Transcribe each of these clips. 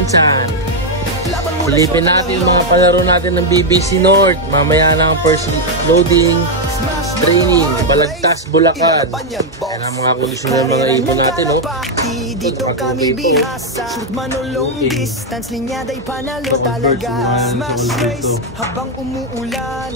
insan. Silipin natin yung mga palaro natin ng BBC North. Mamaya na ang first loading training, Balagtas, Bulacan. Yan ang mga kondisyon ng mga ibon natin, no? Dito kami bihasa, shoot man o long distance, linyada'y panalo talaga. Smash race habang umuulan,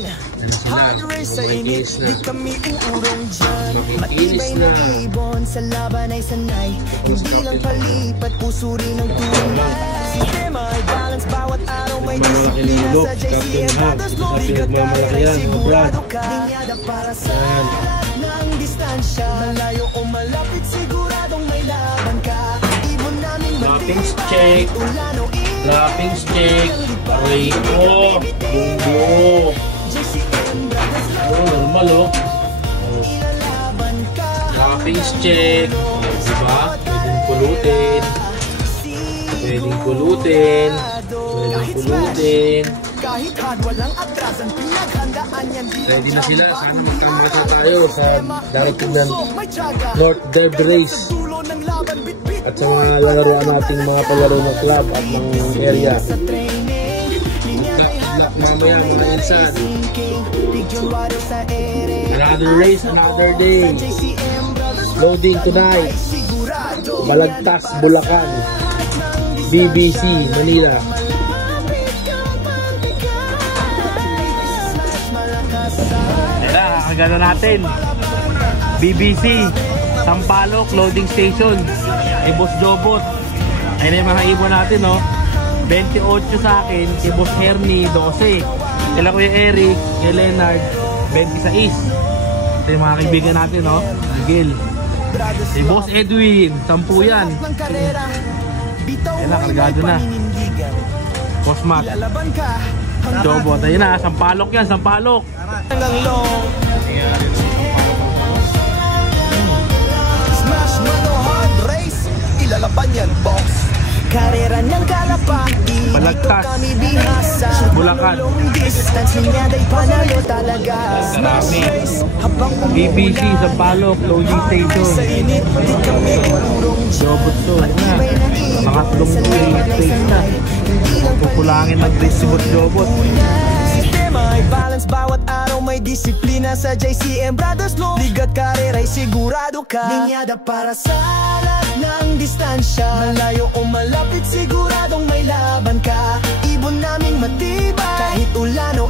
hard race sa init, di kami uurong dyan. Matibay na ibon, sa laban ay sanay, hindi lang palipat, puso rin ang tunay. Sistema ay balance, bawat araw may disiplina sa JCM. Brothers mo, bigat ka rin, sigurado ka. Linyada para sa ng distansya, malayo o malapit, siguradong may laban ka. Ibon namin Droppings check. Droppings check. Aray ko. Bunggo. Oh, normal oh. Droppings check. Diba? Pwedeng pulutin. Pwedeng pulutin. Pwedeng pulutin. Kahit hard, walang atrasan, pinaghandaan yan. Ready na sila. Sana magkamit na tayo sa darating ng North Derby Race. At sa mga lalaroan nating mga palaro ng club at ng area. Mamaya mga insan. Another race, another day. Loading tonight. Balagtas, Bulacan. BBC, Manila. Gano'n natin BBC Sampaloc Loading Station kay Boss Jobot. Ayun yung mga ibon natin, no? 28 sa akin, kay Boss Hernie 12, kila Kuya Eric, kay Leonard 26. Ito yung mga kaibigan natin, no? Miguel, kay Boss Edwin 10 yan. Ayun na, kargado na. Boss Matt Jobot, ayun na, Sampaloc yan, Sampaloc. Smash man o hard race, ilalaban yan box. Karera ng kalapati, Balagtas, kami bihasa, Bulacan. long distance, linyada'y panalo talaga. Smash race habang BBC Sampaloc Loading Station. sa init, di kami urong Jobot to, na. Mga tulong space na. Pupulangin mag-race si Boss Jobot. Sistema ay balance, bawat araw may disiplina sa JCM. Brothers no, ligat karera'y sigurado ka. Linyada para sa lahat ng distansya, malayo o malapit, siguradong may laban ka. Ibon naming matibay, kahit ulan o